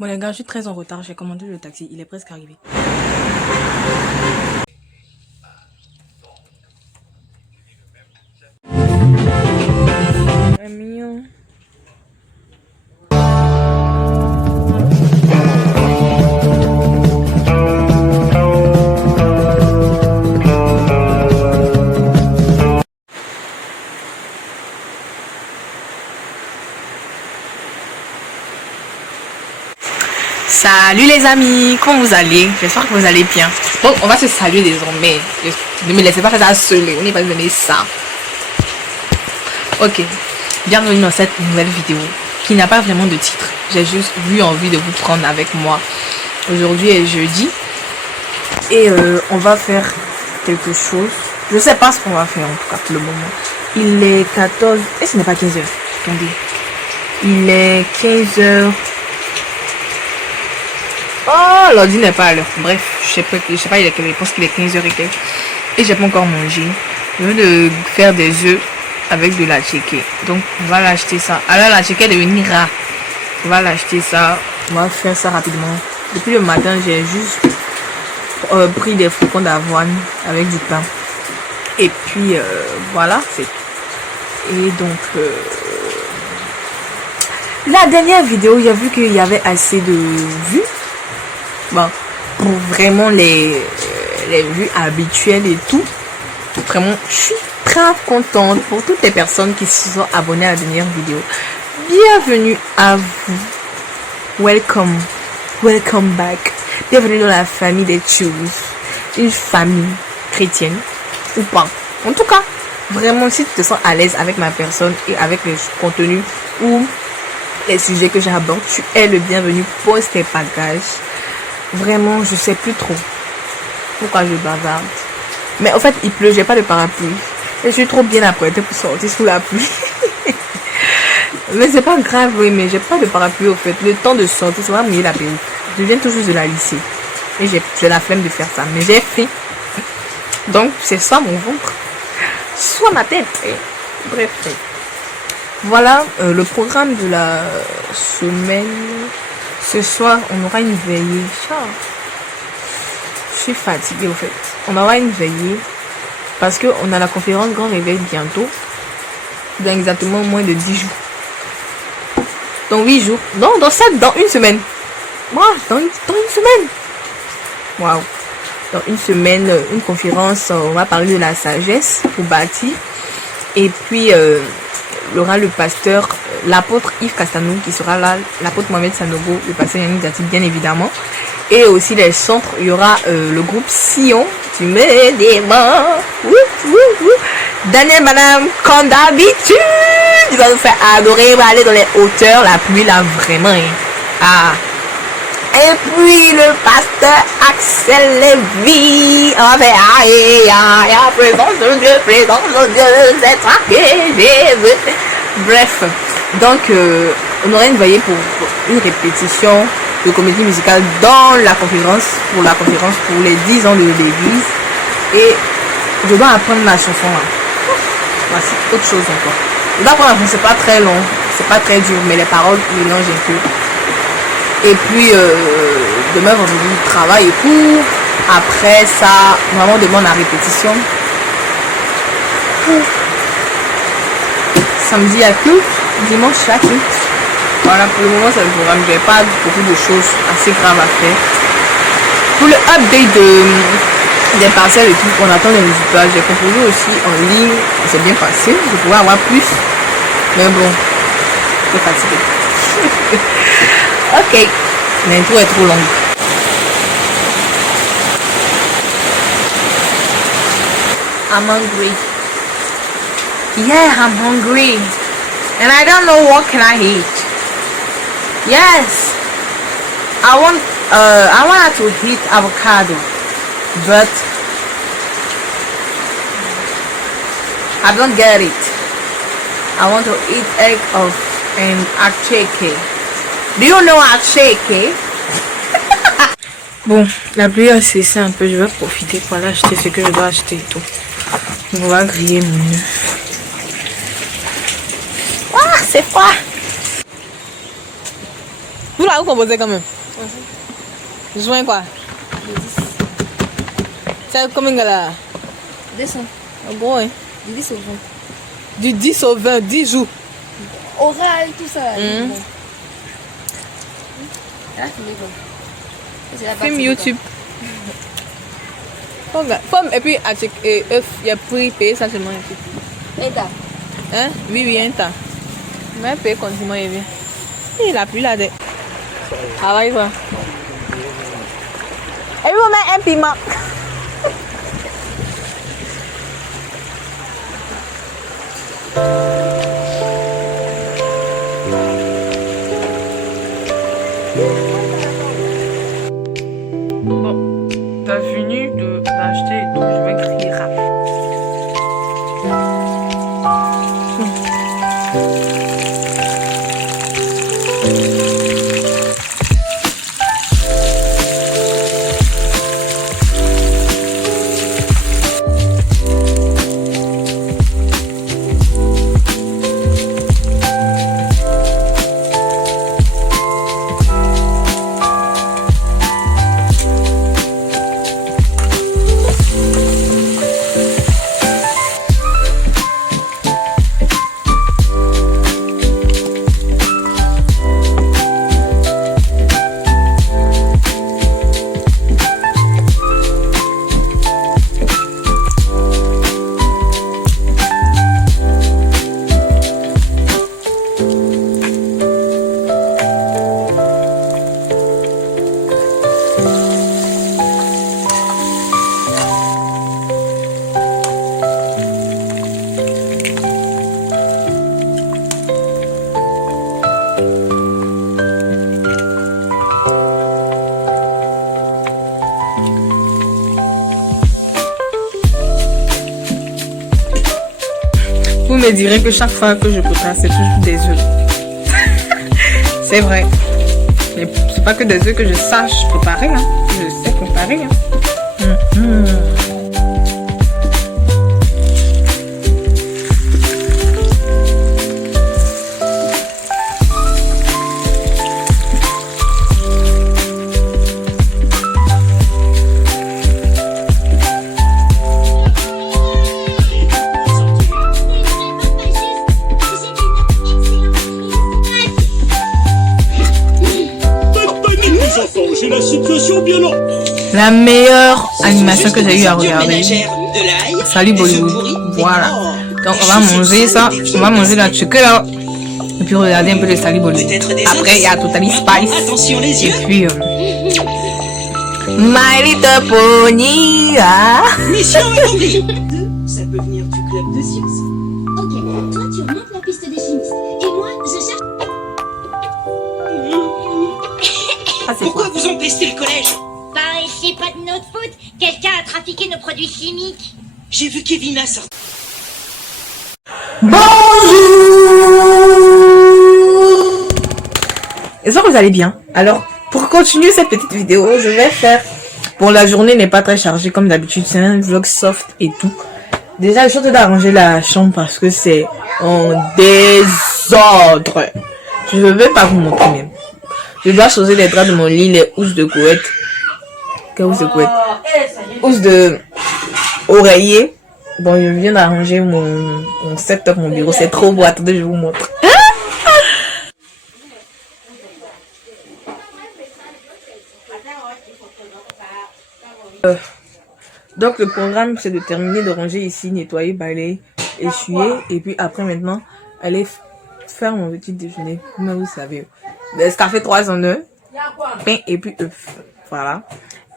Bon les gars, je suis très en retard, j'ai commandé le taxi, il est presque arrivé. C'est mignon. Salut les amis, comment vous allez? J'espère que vous allez bien. Bon, on va se saluer désormais. Ne me laissez pas faire ça seul, on n'est pas donné ça. Ok, bienvenue dans cette nouvelle vidéo qui n'a pas vraiment de titre. J'ai juste eu envie de vous prendre avec moi. Aujourd'hui est jeudi et on va faire quelque chose. Je sais pas ce qu'on va faire en tout cas pour le moment. Il est 14 et ce n'est pas 15 h. Attendez. Il est 15 h. Oh, l'ordi n'est pas à l'heure. Bref, je sais pas il est quelle. Je pense qu'il est 15 h et quelques. Et j'ai pas encore mangé. Je veux de faire des œufs avec de la tchéké. Donc, on va l'acheter ça. Alors, la tchéké est devenue rare. On va l'acheter ça. On va faire ça rapidement. Depuis le matin, j'ai juste pris des flocons d'avoine avec du pain. Et puis, voilà. Et donc, la dernière vidéo, j'ai vu qu'il y avait assez de vues. Bon, pour vraiment les vues habituelles et tout. Vraiment, je suis très contente pour toutes les personnes qui se sont abonnées à la dernière vidéo. Bienvenue à vous. Welcome. Welcome back. Bienvenue dans la famille des Choose. Une famille chrétienne ou pas. En tout cas, vraiment, si tu te sens à l'aise avec ma personne et avec le contenu ou les sujets que j'aborde, tu es le bienvenu. Pose tes bagages. Vraiment, je sais plus trop pourquoi je bavarde. Mais en fait, il pleut, j'ai pas de parapluie. Et je suis trop bien apprêtée pour sortir sous la pluie. Mais c'est pas grave, oui, mais j'ai pas de parapluie au fait. Le temps de sortir, ça va mouiller la perruque. Je viens tout juste de la lisser. Et j'ai la flemme de faire ça. Mais j'ai fait. Donc, c'est soit mon ventre, soit ma tête. Et bref. Voilà le programme de la semaine. Ce soir, on aura une veillée. Je suis fatiguée au fait. On aura une veillée parce qu'on a la conférence Grand Réveil bientôt. Dans exactement moins de 10 jours. Dans 8 jours. Non, dans une semaine. Wow, dans une semaine. Waouh. Dans une semaine, une conférence, on va parler de la sagesse pour bâtir. Et puis, il y aura le pasteur, l'apôtre Yves Castanou qui sera là, l'apôtre Mohamed Sanogo, le pasteur Yannick Dati, bien évidemment. Et aussi les centres, il y aura le groupe Sion, tu me démons. Daniel, madame, comme d'habitude, il va nous faire adorer, il va aller dans les hauteurs, la pluie là, vraiment. Ah. Et puis le pasteur Axel Lévy, on va faire présence de Dieu, c'est toi que Jésus. Bref, donc on aurait une veillée pour une répétition de comédie musicale dans la conférence, pour les 10 ans de l'église. Et je dois apprendre la chanson là. Voici autre chose encore. Je dois apprendre la chanson, c'est pas très long, c'est pas très dur, mais les paroles mélangent un peu. Et puis, demain, vendredi, travail et cours. Après ça, vraiment demain, la répétition. Samedi, il y a culte. Dimanche, il y a culte. Voilà, pour le moment, c'est le programme. Je n'ai pas beaucoup de choses assez graves à faire. Pour le update des parcelles et tout, on attend les résultats. J'ai composé aussi en ligne. Ça s'est bien passé. Je pourrais avoir plus. Mais bon, je suis fatiguée. Ok, l'intro est trop longue. I'm hungry. Yeah, I'm hungry. And I don't know what can I eat. Yes. I want to eat avocado. But I don't get it. I want to eat egg and acheke. Do you know acheke? Bon, la pluie a cessé un peu. Je vais profiter pour aller acheter ce que je dois acheter et tout. On va griller mon œuf. Ah, c'est froid. Vous l'avez composé quand même. Juin quoi? C'est combien là? Décembre. Oh boy. Du 10 au 20. Du 10 au 20, 10 jours. Oral, tout ça. Mhm. Bon. Là, filmé quoi? C'est la Film partie YouTube. Pomme et puis et œuf, il y a prix payé ça seulement. Et t'as? Hein? Oui, oui, un temps. Mais paye continuellement, il vient. Il a plus la tête. Ah ouais, quoi. Et puis, on met un piment. Bon, t'as fini d'acheter et tout, je vais crier rap. Vous me direz que chaque fois que je prépare, c'est toujours des œufs. C'est vrai. Mais c'est pas que des œufs que je sache préparer. Hein. Je sais préparer. Hein. J'ai la situation bien en... La meilleure animation que j'ai eu à regarder. Salut Bollywood. Voilà. Donc on va manger ça. On va manger la chicken là. Et puis regarder un peu le Salut Bollywood. Après il y a Totally Spice. Et puis My Little Pony. Ah. Mission accomplie. Ça peut venir du club de sciences. Ok, toi tu remontes la piste des chimistes. Et moi, je cherche... Ah, c'est Pourquoi quoi? vous empestez le collège? Bah, c'est pas de notre faute. Quelqu'un a trafiqué nos produits chimiques. J'ai vu Kevin sortir. Bonjour. J'espère que vous allez bien. Alors, pour continuer cette petite vidéo, je vais faire... Bon, la journée n'est pas très chargée comme d'habitude. C'est un vlog soft et tout. Déjà, je suis en train d'arranger la chambre parce que c'est en désordre. Je ne vais pas vous montrer même. Je dois choisir les draps de mon lit, les housses de couette. Quelle housse de couette? Housse de oreiller. Bon, je viens d'arranger mon setup, mon bureau. C'est trop beau. Attendez, je vous montre. Donc, le programme, c'est de terminer de ranger ici, nettoyer, balayer, essuyer. Et puis après, maintenant, aller faire mon petit déjeuner. Mais vous savez. Ça fait 3 en 1. Pain et puis œuf. Voilà.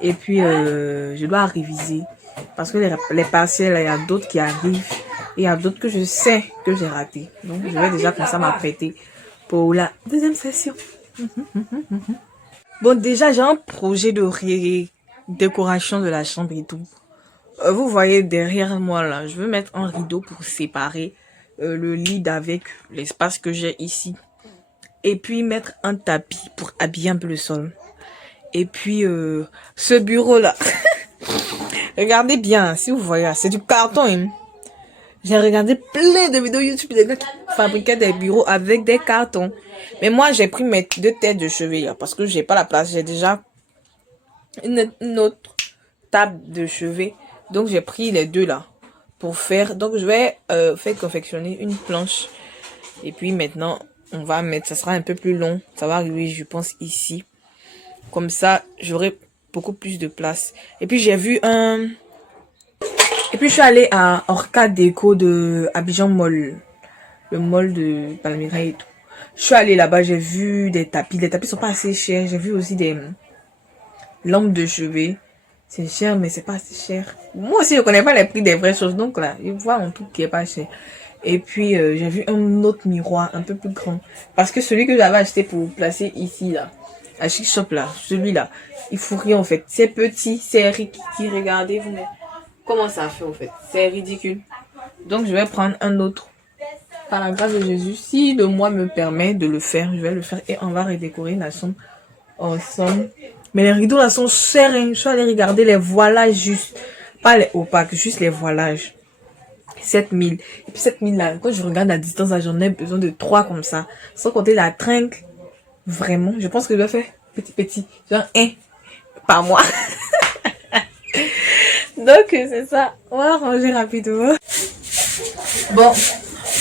Et puis, je dois réviser. Parce que les partiels, il y a d'autres qui arrivent. Et il y a d'autres que je sais que j'ai raté. Donc, je vais déjà commencer à m'apprêter pour la deuxième session. Bon, déjà, j'ai un projet de décoration de la chambre et tout. Vous voyez derrière moi, là, je veux mettre un rideau pour séparer le lit d'avec l'espace que j'ai ici. Et puis mettre un tapis pour habiller un peu le sol. Et puis ce bureau là. Regardez bien, si vous voyez, c'est du carton. Hein. J'ai regardé plein de vidéos YouTube des gars qui fabriquaient des bureaux avec des cartons. Mais moi, j'ai pris mes 2 têtes de chevet là, parce que j'ai pas la place. J'ai déjà une autre table de chevet. Donc, j'ai pris les 2 là pour faire. Donc, je vais faire confectionner une planche. Et puis maintenant, on va mettre, ça sera un peu plus long. Ça va arriver, je pense, ici. Comme ça, j'aurai beaucoup plus de place. Et puis, j'ai vu un... Et puis, je suis allée à Orca Déco de Abidjan Mall. Le mall de Palmyra et tout. Je suis allée là-bas, j'ai vu des tapis. Les tapis sont pas assez chers. J'ai vu aussi des lampes de chevet. C'est cher, mais c'est pas assez cher. Moi aussi, je connais pas les prix des vraies choses. Donc là, je vois un truc qui est pas cher. Et puis, j'ai vu un autre miroir un peu plus grand. Parce que celui que j'avais acheté pour placer ici, là, à Chic Shop, là, celui-là, il faut rien, en fait. C'est petit, c'est qui regardez, vous, mais comment ça fait, en fait? C'est ridicule. Donc, je vais prendre un autre. Par la grâce de Jésus, si le mois me permet de le faire, je vais le faire. Et on va redécorer la chambre ensemble. Mais les rideaux, là, sont chers, hein. Je suis allée regarder les voilages juste. Pas les opaques, juste les voilages. 7000. Et puis 7000 là, quand je regarde la distance, là, j'en ai besoin de 3 comme ça. Sans compter la tringle. Vraiment, je pense que je vais faire petit. Genre 1 par mois. Donc, c'est ça. On va ranger rapidement. Bon,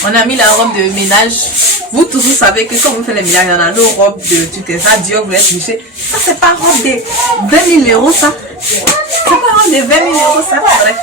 on a mis la robe de ménage. Vous tous, vous savez que quand vous faites les ménages, on a nos robes de tout ça. Dieu vous êtes touché. Ça, c'est pas robe de 20 000 euros, ça. C'est pas robe de 20 000 euros, ça. Bref.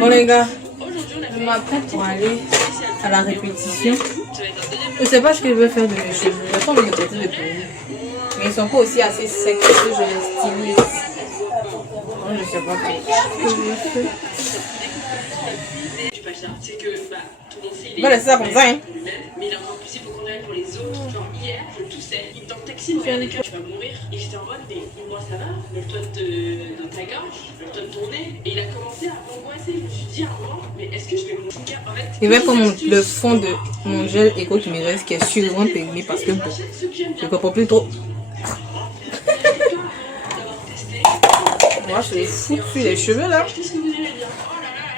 Bon les gars, je m'apprête pour aller à la répétition. Je sais pas ce que je vais faire de mes cheveux. J'ai pas envie de porter de pluie. Mais ils sont pas aussi assez secs que je les stylise. Non, je sais pas ce que je vais faire. On va laisser ça comme ça, hein. Mais il est encore plus hypochondriaque pour les autres. Genre hier, je toussais, il me dans le taxi, il me regardait que tu vas mourir. Et j'étais en mode, mais moi ça va, lève-toi de ta gorge, lève-toi de ton nez. Et il a commencé à m'angoisser. Je me suis dit à un moment, mais est-ce que je vais mourir en fait? Je vais prendre le fond de mon gel Écoute mes restes qui est sûrement périmé parce que bon, je comprends plus trop. Moi, je vais foutre sur les cheveux là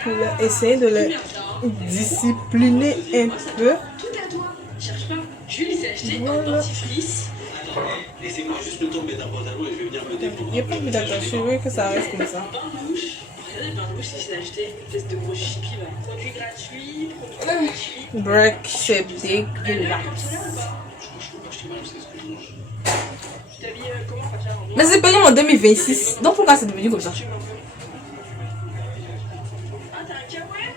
pour essayer de les discipliner un peu. Tout à toi. Cherche pas. Je Jules, il s'est acheté un dentifrice. Attends, laissez-moi juste le temps de mettre un pantalon et je vais venir me défendre. Il n'y a pas envie d'attacher, je veux que ça reste comme ça. Bain-douche. Regardez, bain-douche, il s'est acheté une espèce de gros chippy, là. Produit gratuit, produit gratuit. Break, c'est dégueulasse. Tu t'habilles comment, Fatia? Mais c'est payé en 2026. Donc pourquoi c'est devenu comme ça? Ah, t'as un kawaii?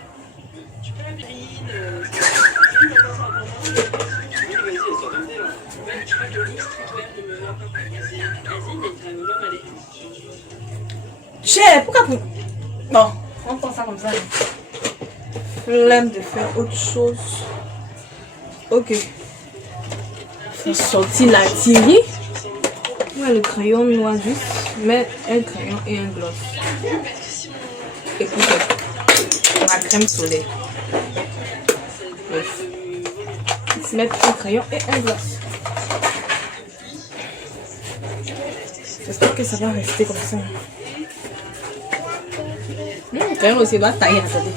Tu peux la brine. Tu fais de l'eau streetwear de me voir. Vas-y, mais t'as un homme, allez. Cher, pourquoi pour... Bon, on prend ça comme ça. Flemme de faire autre chose. Ok. J'ai sorti la tirée. Ouais, le crayon noir juste. Mais un crayon et un gloss. Écoutez, la crème solaire. Bref. Ils se mettent un crayon et un gloss. J'espère que ça va rester comme ça. Le crayon aussi doit tailler, attendez.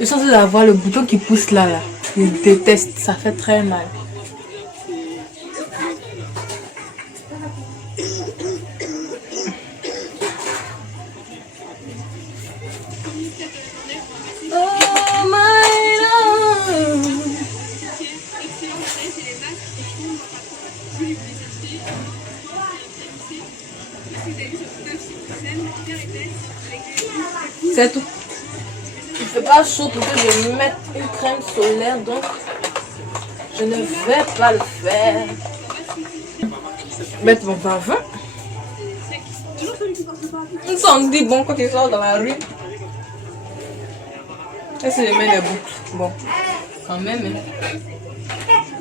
Je suis censée avoir le bouton qui pousse là. Je déteste, ça fait très mal. Oh my love. C'est tout. Il fait pas chaud pour que je mette une crème solaire, donc je ne vais pas le faire. Mettre mon parfum. On s'en dit bon quand il sort dans la rue. Et c'est les mains des boucles. Bon, quand même.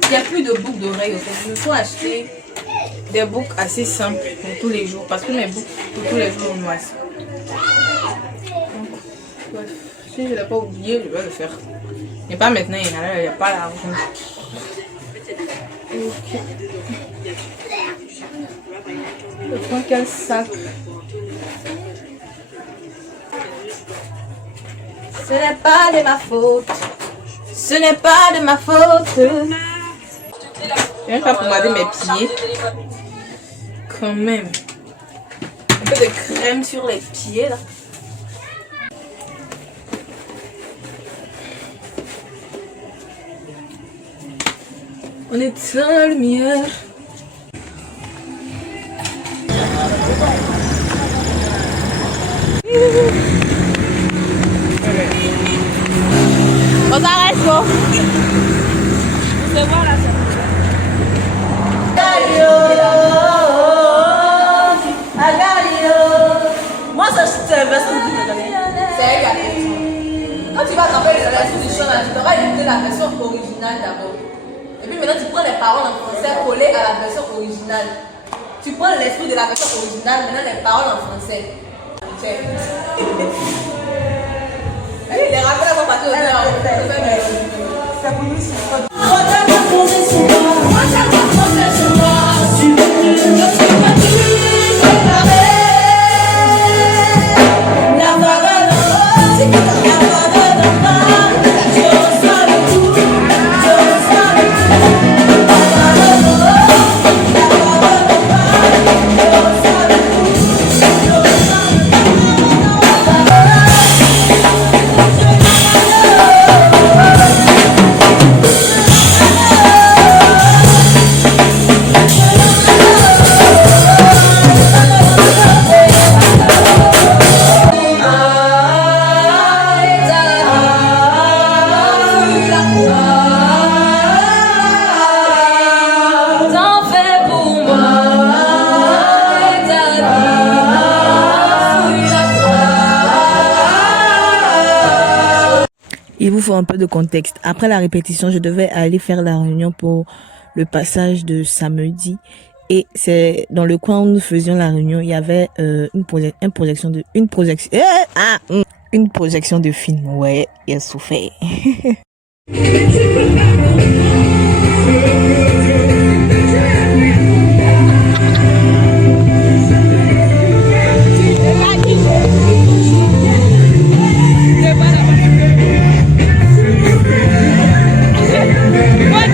Il n'y a plus de boucles d'oreilles. Il me faut acheter des boucles assez simples pour tous les jours. Parce que mes boucles pour tous les jours ont noissent. Bref, si je ne l'ai pas oublié, je vais le faire. Mais pas maintenant, il n'y a pas l'argent. Ok. Je prends quel sac? Ce n'est pas de ma faute. Ce n'est pas de ma faute. Je viens pas pomader mes pieds. Quand même. Un peu de crème sur les pieds là. On est dans la lumière. On s'arrête, bon. On se voit là. Moi, ça c'est un verset de c'est elle qui a fait ça. Quand tu vas t'appeler les versions du chant, tu devras écouter la version originale d'abord. Et puis maintenant, tu prends les paroles en français collées à la version originale. Tu prends l'esprit de la version originale, maintenant les paroles en français. Les rappels vont partir au nord. Ça pour nous, c'est pas. Il vous faut un peu de contexte. Après la répétition, je devais aller faire la réunion pour le passage de samedi. Et c'est dans le coin où nous faisions la réunion, il y avait une projection de film. Ouais, il a souffert. What?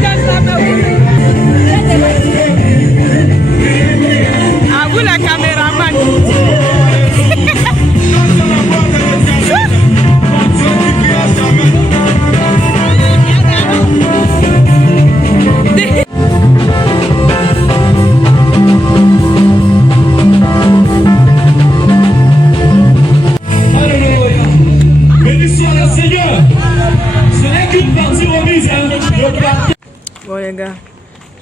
Bon les gars,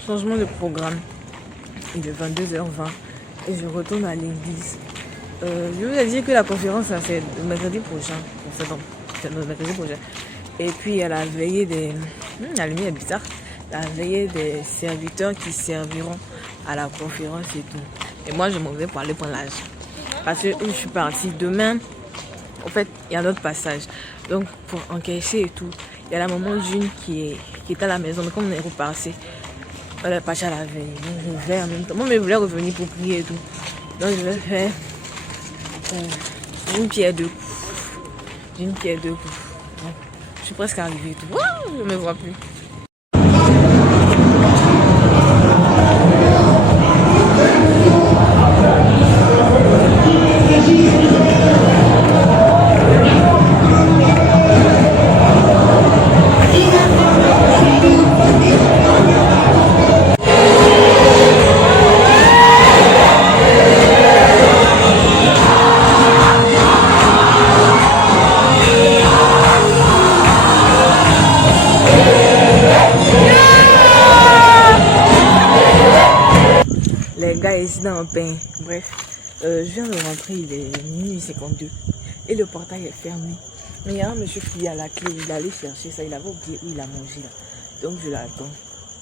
changement de programme. Il est 22h20 et je retourne à l'église. Je vous ai dit que la conférence c'est le mercredi prochain. En fait, non, c'est le mercredi prochain. Et puis il y a la veillée des... la lumière est bizarre. La veillée des serviteurs qui serviront à la conférence et tout. Et moi je m'en vais pour aller prendre l'âge. Parce que je suis partie demain. En fait, il y a un autre passage. Donc pour encaisser et tout. Il y a la maman June qui est à la maison. Donc comme on est repassé, elle est partie à la veille. Donc je vais en même temps. Moi je voulais revenir pour prier et tout. Donc je vais faire une pierre deux coups. Une pierre deux coups. Donc, je suis presque arrivée et tout. Waouh, je ne me vois plus. Les gars ici dans un pain. Bref, je viens de rentrer, il est minuit 52 et le portail est fermé. Mais il y a un monsieur qui est à la clé, il est allé chercher ça, il avait oublié où il a mangé là. Donc je l'attends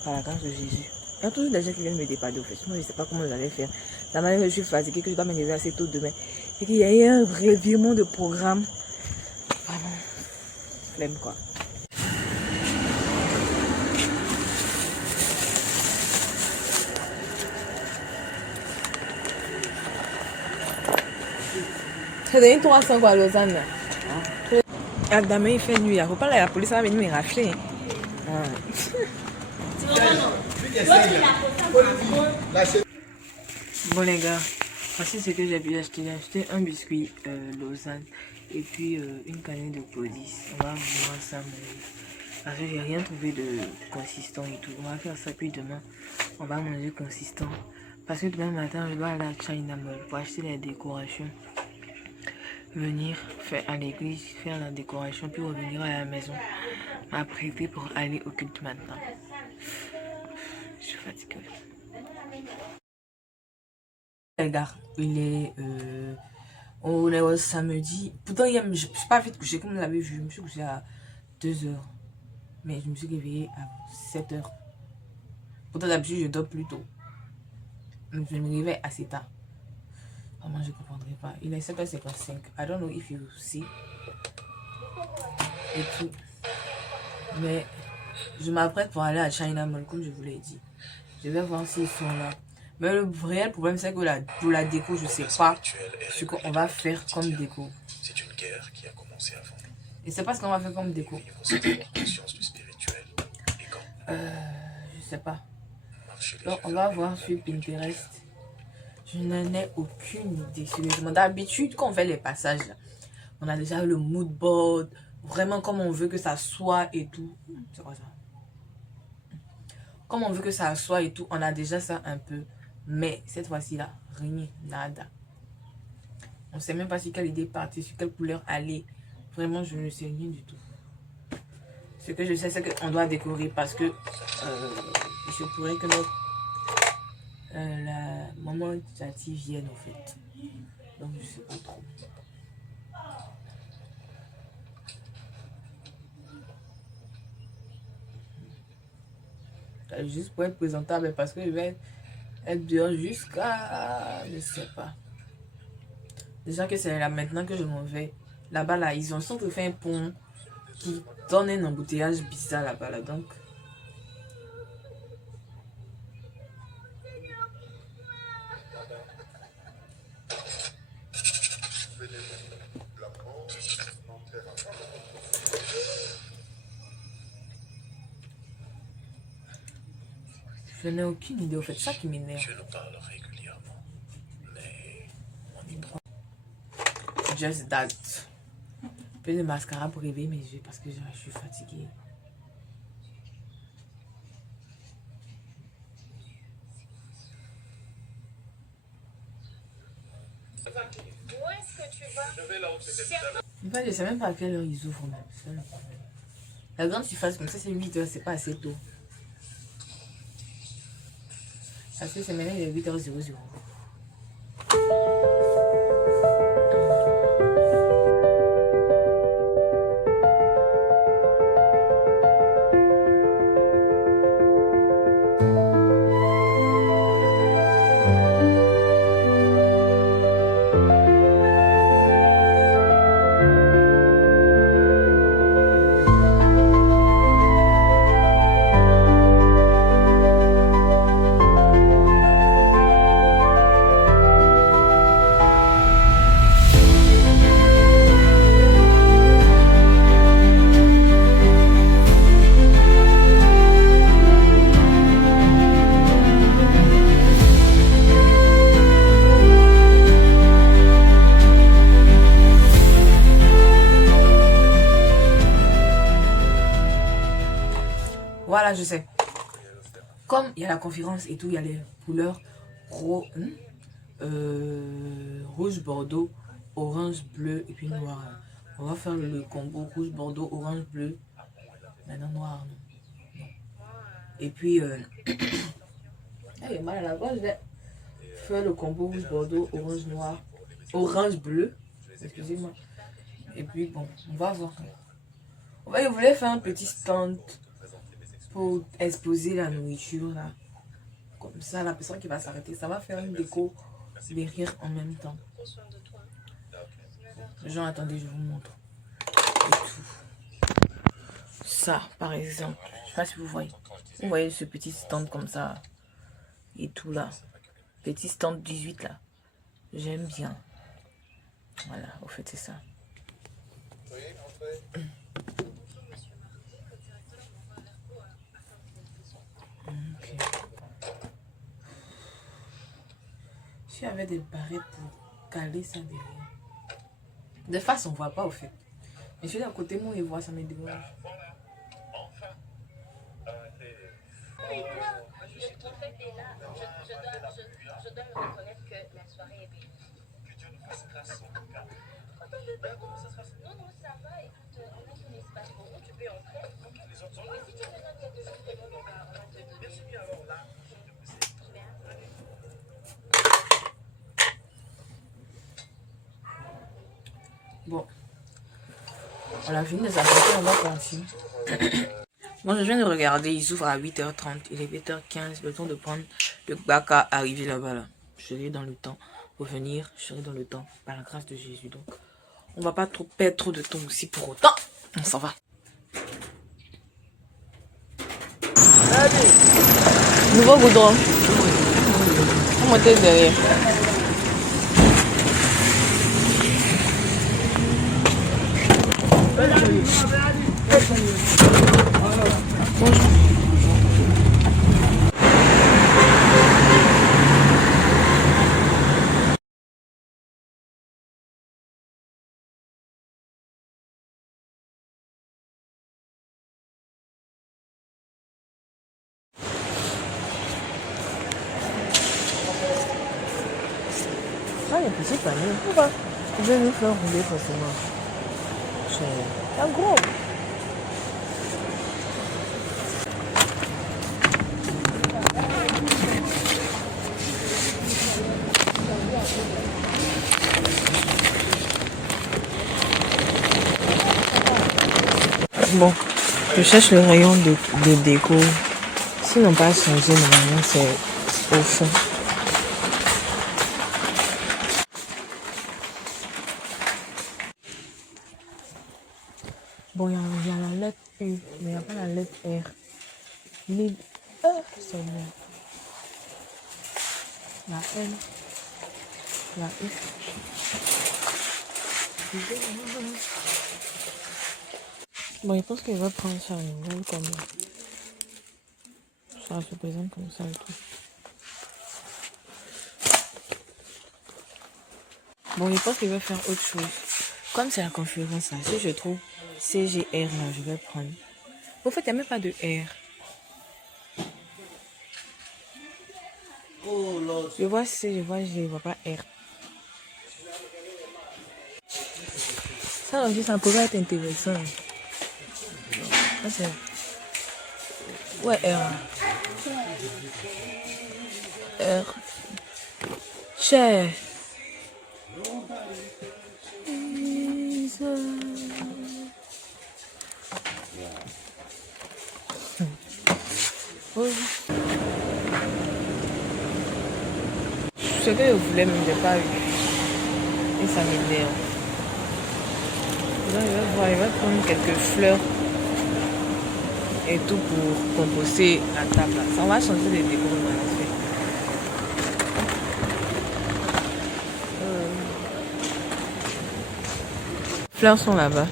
par la grâce de Jésus. Il y a toujours des gens qui viennent me dépanner au fait. Moi je ne sais pas comment je vais faire. La manière que je suis fatiguée, que je dois me lever assez tôt demain. Et qu'il y a eu un revirement de programme. Vraiment, flemme quoi. C'est donné 300 quoi à Lausanne. Ah, demain il fait nuit, il ne faut pas la police va venir me rafler. Bon les gars, voici ce que j'ai pu acheter. J'ai acheté un biscuit Lausanne et puis une canette de police. On va voir ça parce que j'ai rien trouvé de consistant et tout. On va faire ça puis demain on va manger consistant. Parce que demain matin je dois aller à China Mall pour acheter les décorations. Venir faire à l'église, faire la décoration, puis revenir à la maison, m'apprêter pour aller au culte maintenant. Je suis fatiguée. Les gars, il est on est au samedi. Pourtant hier, je ne suis pas vite couché comme vous l'avez vu. Je me suis couché à 2h. Mais je me suis réveillée à 7h. Pourtant d'habitude je dors plus tôt. Mais je me réveille assez tard. Vraiment, je ne comprendrai pas. Il est 7h55. I don't know if you see. Et tout. Mais je m'apprête pour aller à China Mall, comme je vous l'ai dit. Je vais voir s'ils sont là. Mais le réel problème, c'est que pour la déco, je ne sais pas ce qu'on va faire comme déco. C'est une guerre qui a commencé avant. Et c'est pas ce qu'on va faire comme déco. Il faut avoir conscience du spirituel. Et quand je sais pas. Donc, on va voir sur Pinterest. Je n'en ai aucune idée. Sérieusement, d'habitude, quand on fait les passages, là, on a déjà le mood board, vraiment comme on veut que ça soit et tout. C'est quoi ça? Comme on veut que ça soit et tout, on a déjà ça un peu. Mais cette fois-ci là, rien, nada. On ne sait même pas sur quelle idée partir, sur quelle couleur aller. Vraiment, je ne sais rien du tout. Ce que je sais, c'est qu'on doit décorer parce que il se pourrait que la maman Tati vienne en fait. Donc je sais pas trop. Juste pour être présentable parce que je vais être dehors jusqu'à... je sais pas. Déjà que c'est là maintenant que je m'en vais. Là-bas là, ils ont fait un pont qui donne un embouteillage bizarre là-bas là. Donc je n'ai aucune idée, au fait, ça qui m'énerve. je nous parle régulièrement, mais on y croit. Just that. Un peu de mascara pour réveiller mes yeux parce que je suis fatiguée. En fait, je sais même pas à quelle heure ils ouvrent même. La grande surface, comme ça, c'est 8 heures, c'est pas assez tôt. Parce que c'est maintenant, il est 8h00. Voilà, je sais. Comme il y a la conférence et tout, il y a les couleurs rouge, bordeaux, orange, bleu et puis noir. On va faire le combo rouge, bordeaux, orange, bleu. Maintenant noir, non. Et puis, mal à la gorge, je vais faire le combo rouge, bordeaux, orange, noir, orange, bleu. Excusez-moi. Et puis, bon, on va voir. Je voulais faire un petit stand pour exposer la nourriture là. Comme ça, la personne qui va s'arrêter, ça va faire une déco derrière en même temps. Genre, attendez, je vous montre. Et tout. Ça, par exemple. Je sais pas si vous voyez. Vous voyez ce petit stand comme ça. Et tout là. Petit stand 18 là. J'aime bien. Voilà, au fait, c'est ça. Okay. Si j'avais des barrettes pour caler ça derrière. De face, on voit pas au fait. Mais je suis à côté, moi, et voit, ça me dérange. Je dois me reconnaître que la soirée est belle. Que Dieu nous fasse grâce en tout cas. Comment ça se passe? Non, ça va. Écoute, on a son espace pour nous. Tu peux entrer. Les autres sont là. Si tu as besoin de quelque chose, on va te donner. Merci bien alors là. Bon. On a fini de s'arrêter, on va partir. Bon, je viens de regarder, ils ouvrent à 8h30, il est 8h15, le temps de prendre le baka arriver là-bas. Là. Je serai dans le temps, revenir, je serai dans le temps, par la grâce de Jésus. Donc, on va pas trop perdre trop de temps aussi pour autant. On s'en va. Nouveau goudron. On monte derrière. Bonjour. Ah, les petits paniers. Pourquoi je vais nous faire rouler forcément. C'est un gros. Bon, je cherche le rayon de déco. S'ils n'ont pas changé, normalement, c'est au fond. Bon, il y a la lettre U, mais il n'y a pas la lettre R. Les c'est bon. La L, la F. Bon, je pense qu'il va prendre ça, il va comme ça se présente comme ça et tout. Bon, je pense qu'il va faire autre chose. Comme c'est la conférence là, si je trouve CGR là, je vais prendre. En fait, il n'y a même pas de R. Je vois C, je vois G, je vois pas R. Ça aussi, ça pourrait être intéressant. Ah, c'est... Ouais, R. R. Cher. Ce que je voulais, mais je n'ai pas eu. Et ça m'énerve. Il va prendre quelques fleurs et tout pour composer la table. Ça va changer les décors dans la suite. Fleurs sont là-bas.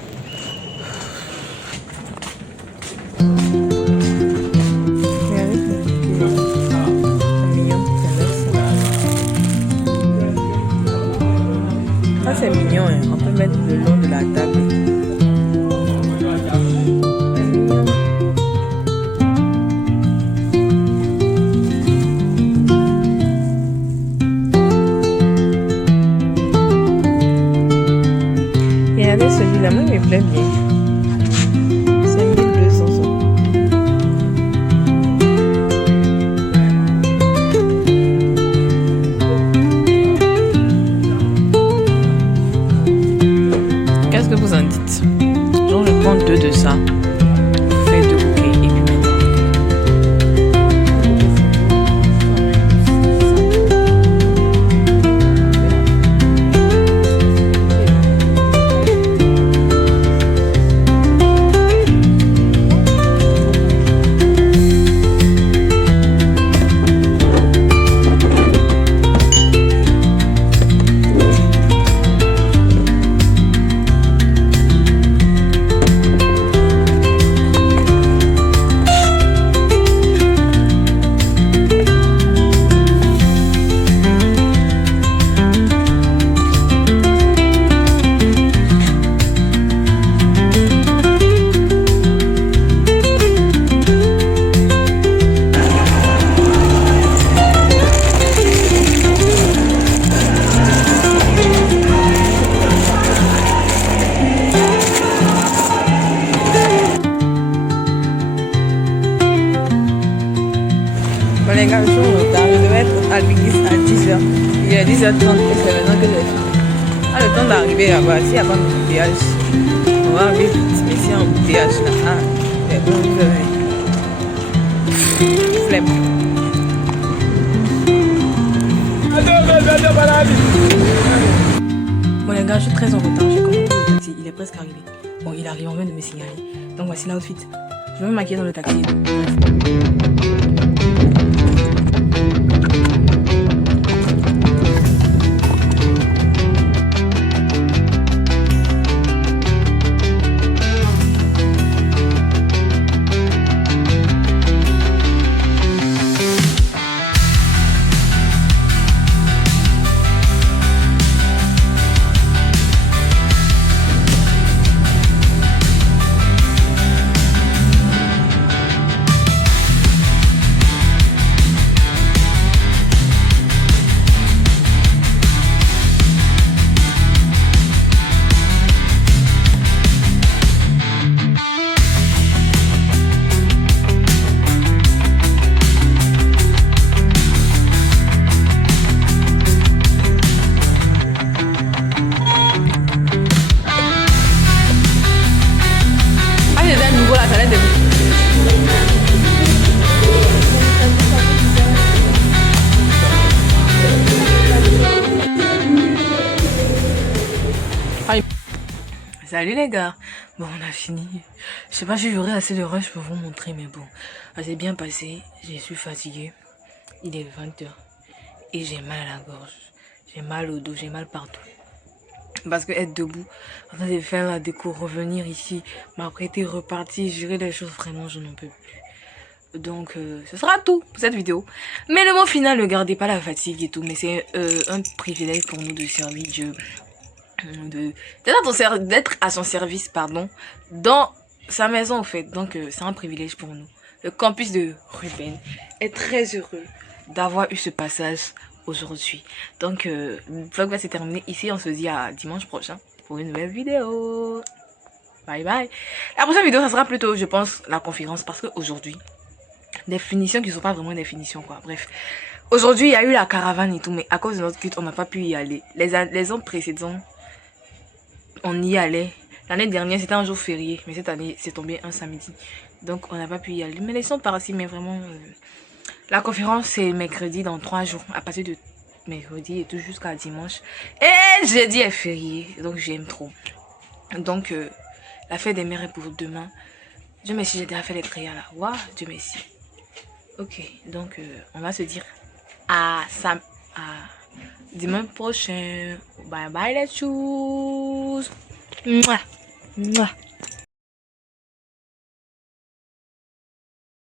C'est mignon, hein. On peut mettre le long de la table. Regardez celui-là, moi il me plaît bien. C'est 1200 €. Qu'est-ce que vous en dites? Genre, je prends 2 de ça, fais 2 bouquets et puis maintenant. Les gars, je suis en retard, je devais être à l'église à 10h. Il est 10h30 et c'est maintenant que j'ai fini. Ah, le temps d'arriver là-bas, s'il n'y a pas d'embouteillage, on va arriver vite. Mais s'il y a un embouteillage là, c'est bon, flemme. Bon les gars, je suis très en retard, j'ai commandé le taxi, il est presque arrivé. Bon, il arrive, on vient de me signaler. Donc voici l'outfit. Je vais me maquiller dans le taxi. Salut les gars, bon on a fini. Je sais pas si j'aurai assez de rush pour vous montrer, mais bon, ça s'est bien passé. Je suis fatiguée, il est 20h et j'ai mal à la gorge, j'ai mal au dos, j'ai mal partout. Parce que être debout, en train de faire la déco, revenir ici, m'apprêter, repartir, gérer les choses, vraiment je n'en peux plus. Donc ce sera tout pour cette vidéo. Mais le mot final, ne gardez pas la fatigue et tout, mais c'est un privilège pour nous de servir Dieu. D'être à son service, pardon, dans sa maison en fait. Donc c'est un privilège pour nous. Le campus de Ruben est très heureux d'avoir eu ce passage aujourd'hui. Donc le vlog va se terminer ici. On se dit à dimanche prochain pour une nouvelle vidéo. Bye bye. La prochaine vidéo, ça sera plutôt, je pense, la conférence. Parce qu'aujourd'hui, des finitions qui ne sont pas vraiment des finitions, quoi. Bref. Aujourd'hui, il y a eu la caravane et tout. Mais à cause de notre culte, on n'a pas pu y aller. Les ans précédents, on y allait. L'année dernière, c'était un jour férié. Mais cette année, c'est tombé un samedi. Donc, on n'a pas pu y aller. Mais les sont par ici, mais vraiment... la conférence, c'est mercredi dans 3 jours. À partir de mercredi et tout jusqu'à dimanche. Et jeudi est férié. Donc, j'aime trop. Donc, la fête des mères est pour demain. Dieu merci, j'ai déjà fait les prières là. Waouh, Dieu merci. Ok, donc, on va se dire à dimanche prochain. Bye bye les choses. Mouah. Mouah.